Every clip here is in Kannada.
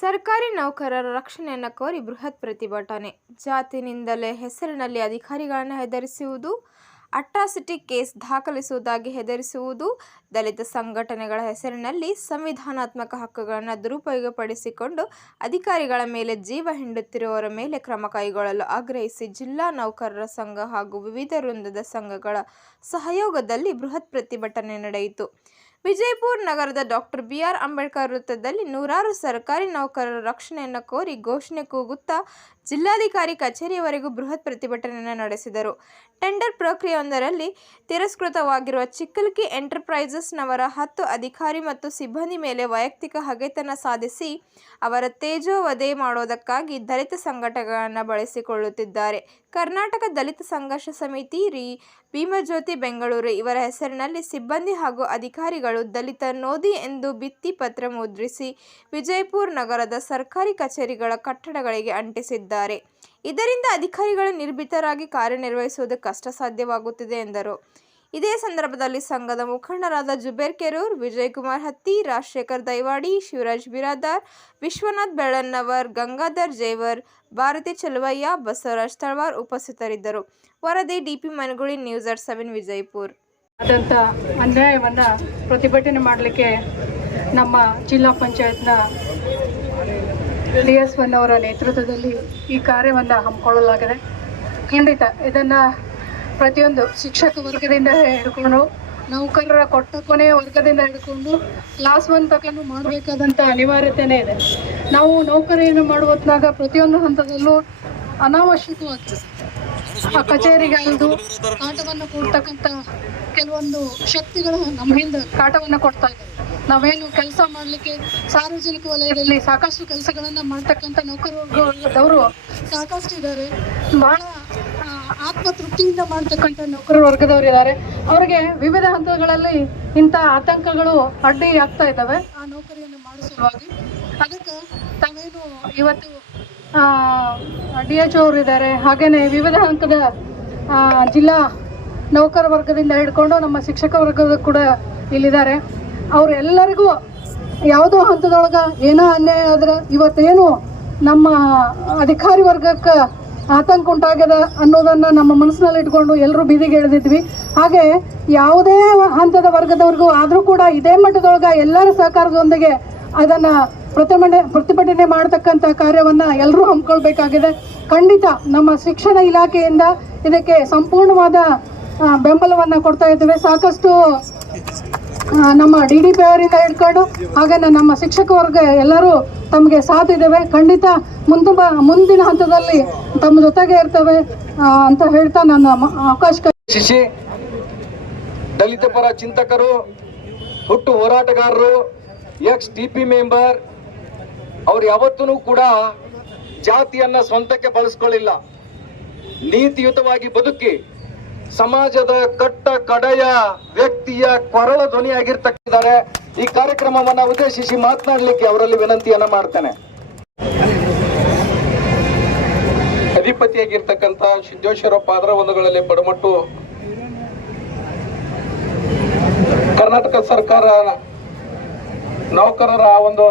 ಸರ್ಕಾರಿ ನೌಕರರ ರಕ್ಷಣೆಯನ್ನು ಕೋರಿ ಬೃಹತ್ ಪ್ರತಿಭಟನೆ. ಜಾತಿನಿಂದಲೇ ಹೆಸರಿನಲ್ಲಿ ಅಧಿಕಾರಿಗಳನ್ನು ಹೆದರಿಸುವುದು, ಅಟ್ರಾಸಿಟಿ ಕೇಸ್ ದಾಖಲಿಸುವುದಾಗಿ ಹೆದರಿಸುವುದು, ದಲಿತ ಸಂಘಟನೆಗಳ ಹೆಸರಿನಲ್ಲಿ ಸಂವಿಧಾನಾತ್ಮಕ ಹಕ್ಕುಗಳನ್ನು ದುರುಪಯೋಗಪಡಿಸಿಕೊಂಡು ಅಧಿಕಾರಿಗಳ ಮೇಲೆ ಜೀವ ಹಿಂಡುತ್ತಿರುವವರ ಮೇಲೆ ಕ್ರಮ ಕೈಗೊಳ್ಳಲು ಆಗ್ರಹಿಸಿ ಜಿಲ್ಲಾ ನೌಕರರ ಸಂಘ ಹಾಗೂ ವಿವಿಧ ವೃಂದದ ಸಂಘಗಳ ಸಹಯೋಗದಲ್ಲಿ ಬೃಹತ್ ಪ್ರತಿಭಟನೆ ನಡೆಯಿತು. ವಿಜಯಪುರ ನಗರದ ಡಾ. ಬಿ.ಆರ್. ಅಂಬೇಡ್ಕರ್ ವೃತ್ತದಲ್ಲಿ ನೂರಾರು ಸರ್ಕಾರಿ ನೌಕರರ ರಕ್ಷಣೆಯನ್ನು ಕೋರಿ ಘೋಷಣೆ ಕೂಗುತ್ತಾ ಜಿಲ್ಲಾಧಿಕಾರಿ ಕಚೇರಿಯವರೆಗೂ ಬೃಹತ್ ಪ್ರತಿಭಟನೆಯನ್ನು ನಡೆಸಿದರು. ಟೆಂಡರ್ ಪ್ರಕ್ರಿಯೆಯೊಂದರಲ್ಲಿ ತಿರಸ್ಕೃತವಾಗಿರುವ ಚಿಕ್ಕಲ್ಕಿ ಎಂಟರ್ಪ್ರೈಸಸ್ನವರ 10 ಅಧಿಕಾರಿ ಮತ್ತು ಸಿಬ್ಬಂದಿ ಮೇಲೆ ವೈಯಕ್ತಿಕ ಹಗೆತನ ಸಾಧಿಸಿ ಅವರ ತೇಜೋವಧೆ ಮಾಡುವುದಕ್ಕಾಗಿ ದಲಿತ ಸಂಘಟನೆಗಳನ್ನು ಬಳಸಿಕೊಳ್ಳುತ್ತಿದ್ದಾರೆ. ಕರ್ನಾಟಕ ದಲಿತ ಸಂಘರ್ಷ ಸಮಿತಿ, ಭೀಮಜ್ಯೋತಿ ಬೆಂಗಳೂರು ಇವರ ಹೆಸರಿನಲ್ಲಿ ಸಿಬ್ಬಂದಿ ಹಾಗೂ ಅಧಿಕಾರಿಗಳು ದಲಿತ ನೋದಿ ಎಂದು ಭಿತ್ತಿ ಪತ್ರ ಮುದ್ರಿಸಿ ವಿಜಯಪುರ ನಗರದ ಸರ್ಕಾರಿ ಕಚೇರಿಗಳ ಕಟ್ಟಡಗಳಿಗೆ ಅಂಟಿಸಿದ್ದಾರೆ. ಇದರಿಂದ ಅಧಿಕಾರಿಗಳು ನಿರ್ಭೀತರಾಗಿ ಕಾರ್ಯನಿರ್ವಹಿಸುವುದು ಕಷ್ಟಸಾಧ್ಯವಾಗುತ್ತಿದೆ ಎಂದರು. ಇದೇ ಸಂದರ್ಭದಲ್ಲಿ ಸಂಘದ ಮುಖಂಡರಾದ ಜುಬೇರ್ ಕೆರೂರ್, ವಿಜಯಕುಮಾರ್ ಹತ್ತಿ, ರಾಜಶೇಖರ್ ದೈವಾಡಿ, ಶಿವರಾಜ್ ಬಿರಾದಾರ್, ವಿಶ್ವನಾಥ್ ಬೆಳ್ಳನ್ನವರ್, ಗಂಗಾಧರ್ ಜೇವರ್, ಭಾರತಿ ಚಲುವಯ್ಯ, ಬಸವರಾಜ್ ತಳವಾರ್ ಉಪಸ್ಥಿತರಿದ್ದರು. ವರದಿ ಡಿಪಿ ಮನಗುಳಿ, ನ್ಯೂಸ್@7 ವಿಜಯಪುರ. ಆದಂಥ ಅನ್ಯಾಯವನ್ನು ಪ್ರತಿಭಟನೆ ಮಾಡಲಿಕ್ಕೆ ನಮ್ಮ ಜಿಲ್ಲಾ ಪಂಚಾಯತ್ನ DS1 ಅವರ ನೇತೃತ್ವದಲ್ಲಿ ಈ ಕಾರ್ಯವನ್ನು ಹಮ್ಮಿಕೊಳ್ಳಲಾಗಿದೆ. ಖಂಡಿತ ಇದನ್ನು ಪ್ರತಿಯೊಂದು ಶಿಕ್ಷಕ ವರ್ಗದಿಂದ ಹಿಡ್ಕೊಂಡು ನೌಕರರ ಕೊನೆಯ ವರ್ಗದಿಂದ ಹಿಡ್ಕೊಂಡು ಕ್ಲಾಸ್ 1 ತನಕ ಮಾಡಬೇಕಾದಂಥ ಅನಿವಾರ್ಯತೆಯೇ ಇದೆ. ನಾವು ನೌಕರಿಯನ್ನು ಮಾಡುವ ಹೊತ್ನಾಗ ಪ್ರತಿಯೊಂದು ಹಂತದಲ್ಲೂ ಅನಾವಶ್ಯಕವಾಗಿ ಆ ಕಚೇರಿಗಳದು ಕಾಟವನ್ನು ಕೊಡ್ತಕ್ಕಂಥ ಕೆಲವೊಂದು ಶಕ್ತಿಗಳು ನಮ್ಮ ಹಿಂದೆ ಕಾಟವನ್ನು ಕೊಡ್ತಾ ಇದೆ. ನಾವೇನು ಕೆಲಸ ಮಾಡಲಿಕ್ಕೆ ಸಾರ್ವಜನಿಕ ವಲಯದಲ್ಲಿ ಸಾಕಷ್ಟು ಕೆಲಸಗಳನ್ನು ಮಾಡ್ತಕ್ಕಂಥ ನೌಕರರು ಸಾಕಷ್ಟು ಇದ್ದಾರೆ. ಬಹಳ ಆತ್ಮತೃಪ್ತಿಯಿಂದ ಮಾಡ್ತಕ್ಕಂಥ ನೌಕರರ ವರ್ಗದವರು ಇದ್ದಾರೆ. ಅವರಿಗೆ ವಿವಿಧ ಹಂತಗಳಲ್ಲಿ ಇಂಥ ಆತಂಕಗಳು ಅಡ್ಡಿ ಆಗ್ತಾ ಇದ್ದಾವೆ ಆ ನೌಕರಿಯನ್ನು ಮಾಡಿಸುವಾಗಿ. ಅದಕ್ಕೆ ತಾವೇನು ಇವತ್ತು DHO ಅವರು ಇದ್ದಾರೆ, ಹಾಗೆಯೇ ವಿವಿಧ ಹಂತದ ಜಿಲ್ಲಾ ನೌಕರ ವರ್ಗದಿಂದ ಹಿಡ್ಕೊಂಡು ನಮ್ಮ ಶಿಕ್ಷಕ ವರ್ಗದ ಕೂಡ ಇಲ್ಲಿದ್ದಾರೆ. ಅವರೆಲ್ಲರಿಗೂ ಯಾವುದೋ ಹಂತದೊಳಗೆ ಏನೋ ಅನ್ಯಾಯ ಆದ್ರೆ ಇವತ್ತೇನು ನಮ್ಮ ಅಧಿಕಾರಿ ವರ್ಗಕ್ಕೆ ಆತಂಕ ಉಂಟಾಗ್ಯದ ಅನ್ನೋದನ್ನು ನಮ್ಮ ಮನಸ್ಸಿನಲ್ಲಿ ಇಟ್ಕೊಂಡು ಎಲ್ಲರೂ ಬೀದಿಗೆ ಎಳೆದಿದ್ವಿ. ಹಾಗೆ ಯಾವುದೇ ಹಂತದ ವರ್ಗದವ್ರಿಗೂ ಆದರೂ ಕೂಡ ಇದೇ ಮಟ್ಟದೊಳಗೆ ಎಲ್ಲರ ಸಹಕಾರದೊಂದಿಗೆ ಅದನ್ನು ಪ್ರತಿಭಟನೆ ಮಾಡತಕ್ಕಂಥ ಕಾರ್ಯವನ್ನು ಎಲ್ಲರೂ ಹಮ್ಮಿಕೊಳ್ಬೇಕಾಗಿದೆ. ಖಂಡಿತ ನಮ್ಮ ಶಿಕ್ಷಣ ಇಲಾಖೆಯಿಂದ ಇದಕ್ಕೆ ಸಂಪೂರ್ಣವಾದ ಬೆಂಬಲವನ್ನು ಕೊಡ್ತಾ ಇದ್ದೇವೆ. ಸಾಕಷ್ಟು ನಮ್ಮ DDP ಅವರಿಂದ ಹಿಡ್ಕೊಂಡು ಹಾಗೆ ನಮ್ಮ ಶಿಕ್ಷಕ ವರ್ಗ ಎಲ್ಲರೂ ತಮಗೆ ಸಾಥ್ ಇದ್ದೇವೆ. ಖಂಡಿತ ಮುಂದಿನ ಹಂತದಲ್ಲಿ ತಮ್ಮ ಜೊತೆಗೆ ಇರ್ತವೆ ಅಂತ ಹೇಳ್ತಾ ನನ್ನ ಅವಕಾಶ. ದಲಿತ ಪರ ಚಿಂತಕರು, ಹುಟ್ಟು ಹೋರಾಟಗಾರರು, ex-TP ಮೆಂಬರ್, ಅವ್ರು ಯಾವತ್ತೂ ಕೂಡ ಜಾತಿಯನ್ನ ಸ್ವಂತಕ್ಕೆ ಬಳಸ್ಕೊಳ್ಳಿಲ್ಲ. ನೀತಿಯುತವಾಗಿ ಬದುಕಿ ಸಮಾಜದ ಕಟ್ಟ ಕಡೆಯ ವ್ಯಕ್ತಿಯ ಕೊರಳ ಧ್ವನಿಯಾಗಿರ್ತಕ್ಕಿದ್ದಾರೆ. ಈ ಕಾರ್ಯಕ್ರಮವನ್ನ ಉದ್ದೇಶಿಸಿ ಮಾತನಾಡಲಿಕ್ಕೆ ಅವರಲ್ಲಿ ವಿನಂತಿಯನ್ನ ಮಾಡ್ತೇನೆ. ಅಧಿಪತಿಯಾಗಿರ್ತಕ್ಕಂಥ ಸಿದ್ದೇಶ್ವರ ಪಾದರವೊಂದುಗಳಲ್ಲಿ ಪಡಮಟ್ಟು ಕರ್ನಾಟಕ ಸರ್ಕಾರ ನೌಕರರ ಒಂದು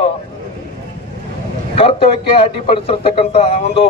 ಕರ್ತವ್ಯಕ್ಕೆ ಅಡ್ಡಿಪಡಿಸಿರ್ತಕ್ಕಂಥ ಒಂದು